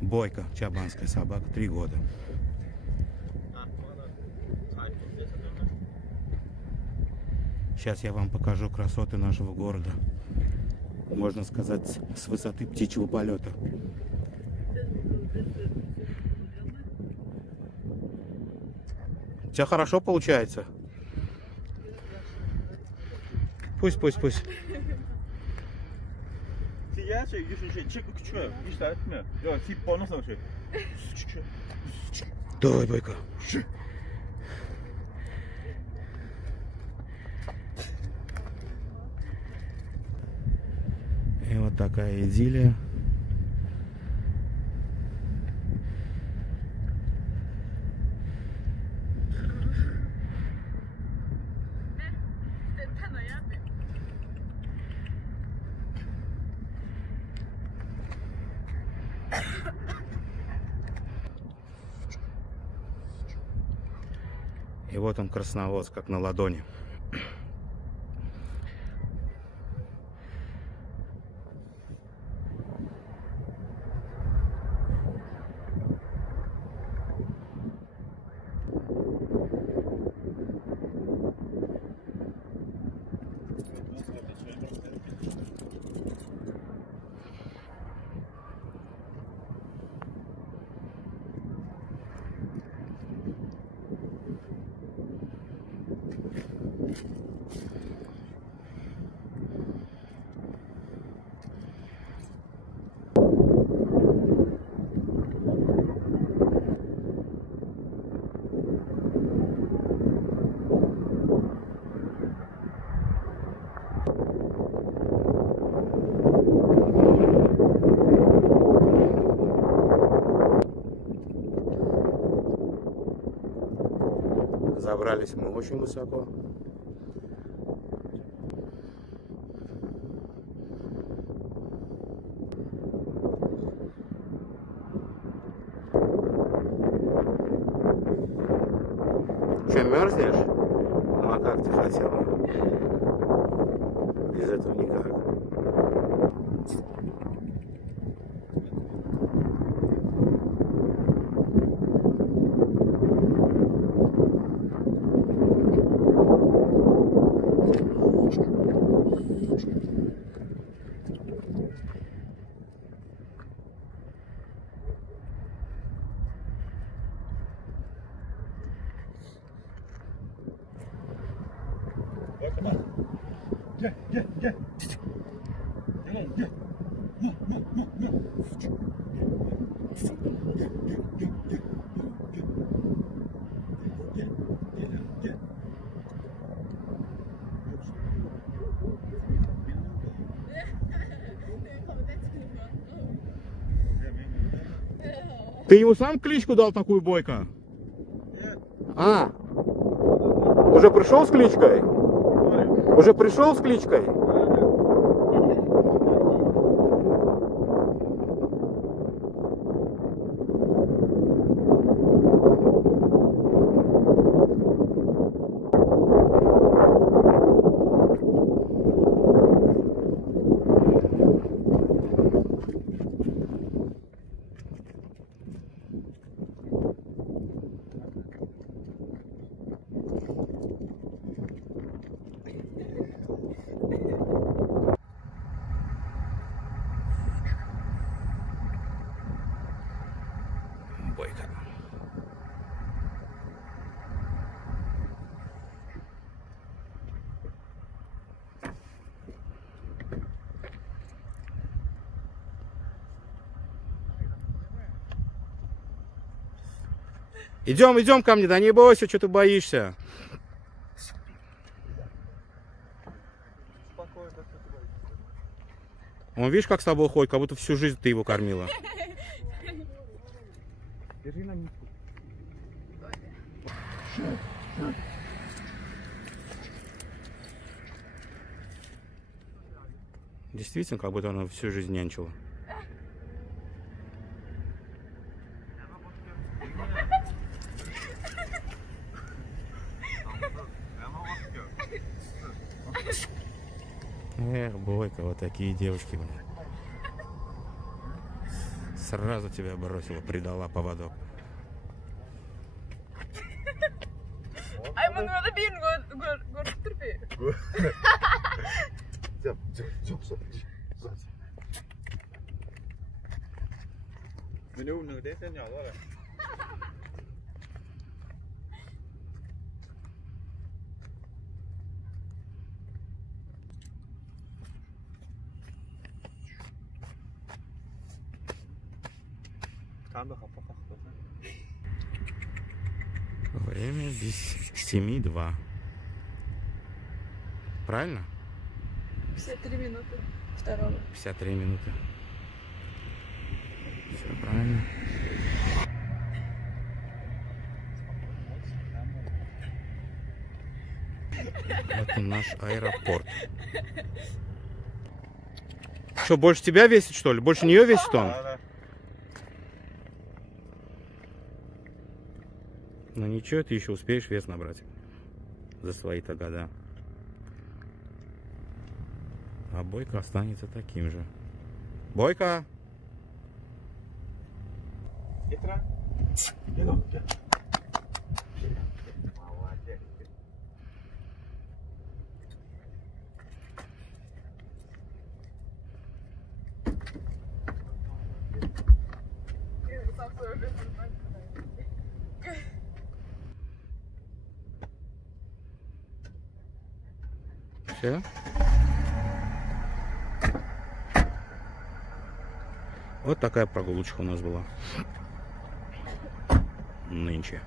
Бойко, чабанская собака, 3 года. Сейчас я вам покажу красоты нашего города. Можно сказать, с высоты птичьего полета. У тебя хорошо получается? Пусть. Давай, Бойко. И вот такая идиллия. И вот он, Красноводск, как на ладони. Забрались мы очень высоко. Че, мерзнешь? Ну а как ты хотела? Без этого никак. Ты ему сам кличку дал такую, Бойко? Нет. А, уже пришел с кличкой? Уже пришел с кличкой? Бойко. Идем ко мне, да не бойся, что ты боишься. Он, видишь, как с тобой ходит, как будто всю жизнь ты его кормила. Держи на нитку. Действительно, как будто она всю жизнь нянчила. Эх, Бойко, вот такие девушки, блин. Сразу тебя бросила, предала поводок. Ay, menurut gue terpi. Menu nửa đế nhỏ quá rồi. Время без 7:02. Правильно? 53 минуты второго. 53 минуты. Все правильно. Это наш аэропорт. Что, больше тебя весит, что ли? Больше нее весит он? Ну ничего, ты еще успеешь вес набрать за свои-то года. А Бойко останется таким же. Бойко! Все? Вот такая прогулочка у нас была нынче.